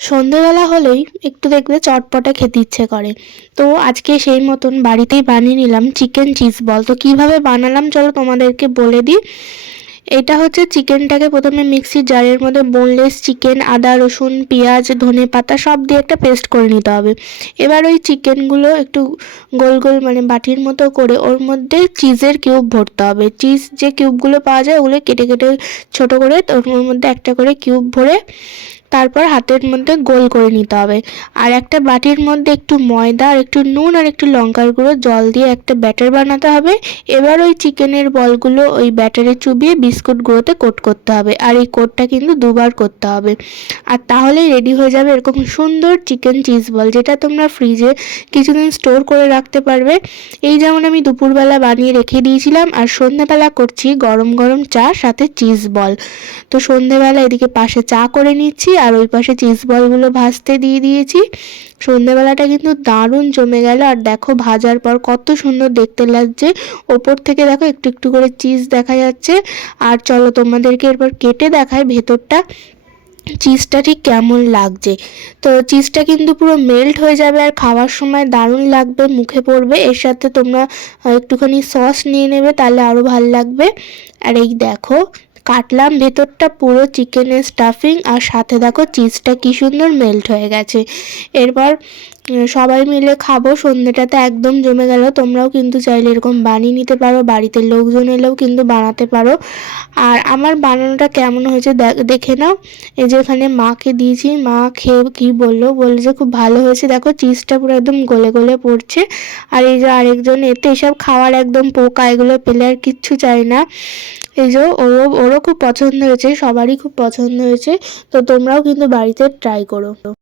সন্ধেবেলা হলেই একটু দেখবে চটপটা খেতে ইচ্ছে করে। তো আজকে সেই মতন বাড়িতেই বানিয়ে নিলাম চিকেন চিজ বল তো কীভাবে বানালাম চলো তোমাদেরকে বলে দিই। এটা হচ্ছে চিকেনটাকে প্রথমে মিক্সির জারের মধ্যে বোনলেস চিকেন আদা, রসুন, পেঁয়াজ, ধনে পাতা সব দিয়ে একটা পেস্ট করে নিতে হবে। এবার ওই চিকেনগুলো একটু গোল গোল মানে বাটির মতো করে ওর মধ্যে চিজের কিউব ভরতে হবে। চিজ যে কিউবগুলো পাওয়া যায় ওগুলো কেটে কেটে ছোট করে ওর মধ্যে একটা করে কিউব ভরে তারপর হাতের মধ্যে গোল করে নিতে হবে। আর একটা বাটির মধ্যে একটু ময়দা, আর একটু নুন, আর একটু লঙ্কার গুঁড়ো, জল দিয়ে একটা ব্যাটার বানাতে হবে। এবার ওই চিকেনের বলগুলো ওই ব্যাটারে চুবিয়ে বিস্কুট গুঁড়োতে কোট করতে হবে। আর এই কোটটা কিন্তু দুবার করতে হবে। আর তাহলেই রেডি হয়ে যাবে এরকম সুন্দর চিকেন চিজ বল, যেটা তোমরা ফ্রিজে কিছুদিন স্টোর করে রাখতে পারবে। এই যেমন আমি দুপুরবেলা বানিয়ে রেখে দিয়েছিলাম, আর সন্ধেবেলা করছি গরম গরম চা, সাথে চিজ বল। তো সন্ধেবেলা এদিকে পাশে চা করে নিচ্ছি আর ওই পাশে চিজ বলগুলো ভাজতে দিয়ে দিয়েছি। সন্ধেবেলাটা কিন্তু দারুণ জমে গেল আর দেখো ভাজার পর কত সুন্দর দেখতে লাগছে। ওপর থেকে দেখো একটু একটু করে চিজ দেখা যাচ্ছে। আর চলো তোমাদেরকে এরপর কেটে দেখায় ভেতরটা। চিজটা ঠিক কেমন লাগছে। তো চিজটা কিন্তু পুরো মেল্ট হয়ে যাবে আর খাওয়ার সময় দারুণ লাগবে, মুখে পড়বে। এর সাথে তোমরা একটুখানি সস নিয়ে নেবে, তাহলে আরও ভালো লাগবে। আর এই দেখো কাটলাম, ভেতরটা পুরো চিকেনের স্টাফিং আর সাথে দেখো চিজটা কি সুন্দর মেল্ট হয়ে গেছে। এরপর সবাই মিলে খাব, সন্ধ্যেটাতে একদম জমে গেল, তোমরাও কিন্তু চাইলে এরকম বানিয়ে নিতে পারো, বাড়িতে লোকজন এলেও কিন্তু বানাতে পারো। আর আমার বানানোটা কেমন হয়েছে দেখে নাও, এই যে এখানে মাকে দিয়েছি, মা খেয়ে কী বলল বলল যে খুব ভালো হয়েছে, দেখো চিজটা পুরো একদম গলে গলে পড়ছে। আর এই যে আরেকজন এতে এসব খাওয়ার একদম পোকা, এগুলো পেলে আর কিচ্ছু চাই না। এই যে ওরও ওরও খুব পছন্দ হয়েছে, সবারই খুব পছন্দ হয়েছে, তো তোমরাও কিন্তু বাড়িতে ট্রাই করো।